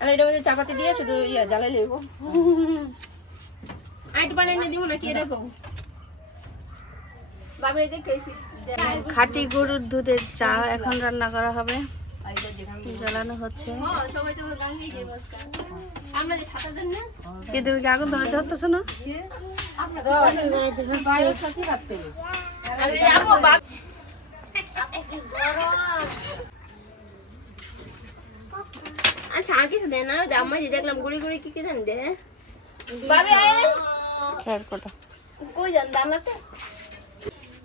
আর এটা মধ্যে চাপাতি দিয়ে শুধু জ্বালাই নেব। আইট বানাই না দিব না কি রাখো বাবরে দেখেছি। খাঁটি গরুর দুধের চা এখন রান্না করা হবে, জ্বালানো হচ্ছে। সবাই তো গাঙ্গি খেয়ে বসকা আমরা যে সাঁতার দেন না কি তুমি কি আগুন ধরে ধরতেছো না? বাইরে সাথে রাখতে আরে আমো বাপ আচ্ছা আর কিছু দেয় না, আম্মা যে দেখলাম গুড়ি গুড়ি কি কি জানি দে বাবে খেয়ার কটা কই যান দাম লাগতে।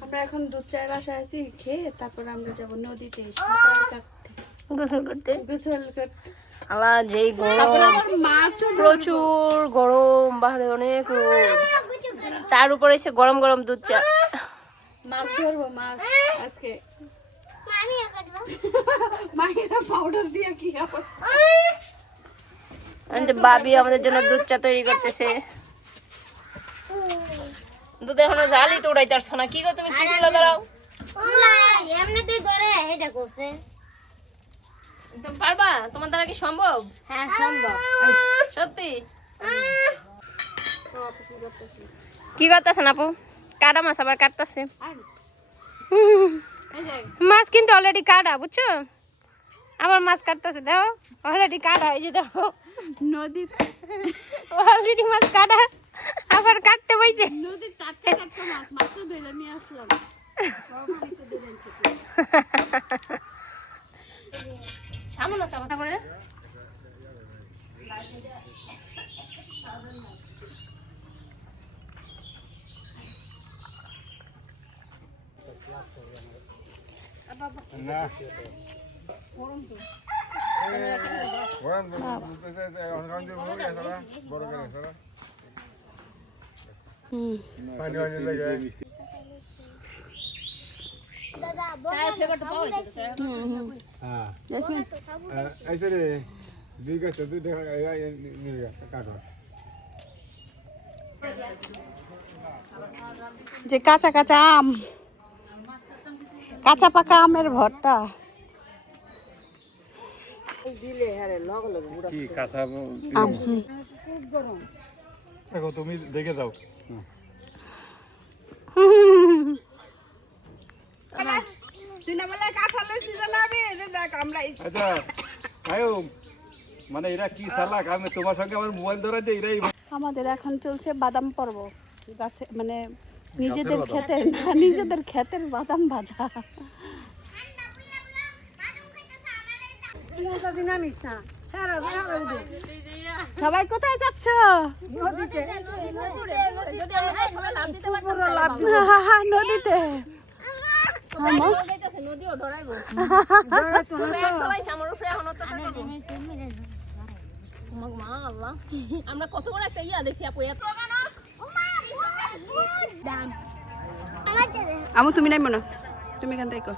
আমরা এখন দুধ চায়ের বাসায় আছি, খেয়ে তারপর আমরা যাব নদীতে সাঁতার কাটতে, গোসল করতে। গোসল করতে। আল্লাহ যেই তারপর গরম, আবার মাছও প্রচুর গরম, বাইরে অনেক রোদ, তার উপরে এসে গরম গরম দুধ চা। মাছ ধরবো, মাছ আজকে মায়েরা পাউডার দিয়ে কি আবার বাবি আমাদের জন্য দুধ চা তৈরি করতেছে। দুধের এখনো জালই তো উড়াইতে পারছো না, কি গো তুমি কি ছিল দাঁড়াও এমনিতেই ধরে এটা করছে। তুমি পারবা? তোমার দ্বারা কি সম্ভব? হ্যাঁ সম্ভব। সত্যি কি করতেছেন আপু? কাটা মাছ আবার কাটতেছে। মাছ কিন্তু অলরেডি কাটা, বুঝছো? আবার মাছ কাটতেছে, দেখো অলরেডি কাটা, এই যে দেখো নদীর অলরেডি মাছ কাটা, আবার কাটতে বইছে। নদীর টাটকা টাটকা মাছ মাত্র ধরে নিয়ে আসলাম। সামনে চাপা করে না গরম বুঝতেছে অনকান যে হয়ে গেছে না বড় করে গেছে না পানি পানি লাগে দাদা চায়ের ফ্লেভারটা পাওয়া যাচ্ছে স্যার। হ্যাঁ জেসমিন ऐसे रे দুই গাছ দুই দেখা নিয়ে গেছে কাটো যে কাঁচা কাঁচা আম, কাঁচা পাকা আমের ভর্তা। কি কাঁচা আম দেখো তুমি দেখে যাও আচ্ছা আয়ো মানে এরা কি চালাক, আমি তোমার সঙ্গে আমার মোবাইল ধরা যে এরাই আমাদের এখন চলছে বাদাম পর্ব, গাছে মানে নিজেদের ক্ষেতের না, নিজেদের ক্ষেতের বাদাম ভাজা। সবাই কোথায় যাচ্ছ? নদীতে। নদীও ডরাইবো আল্লাহ, আমরা কত বড় একটা ইয়া দেখছি আপু। এত আমু তুমি নাই মনে, তুমি এখান থেকে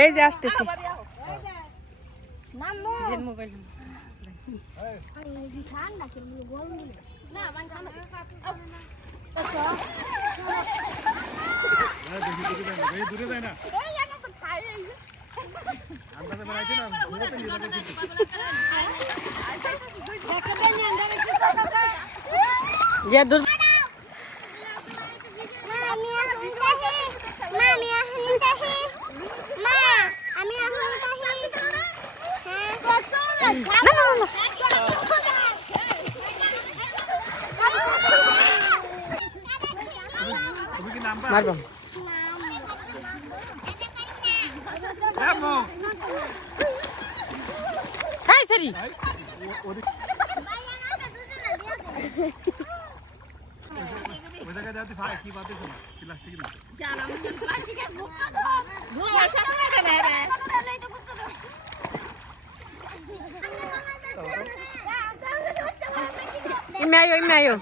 এই যে আসতেছি। দূরে যায় না যে দূর মারবো এই সরি ওই জায়গায় যাতে ভাই কি বাতে শোনা প্লাস্টিক না জানা আমি প্লাস্টিকের বোতল ধোয়া সাথে রাখা নেবে ইমায়ো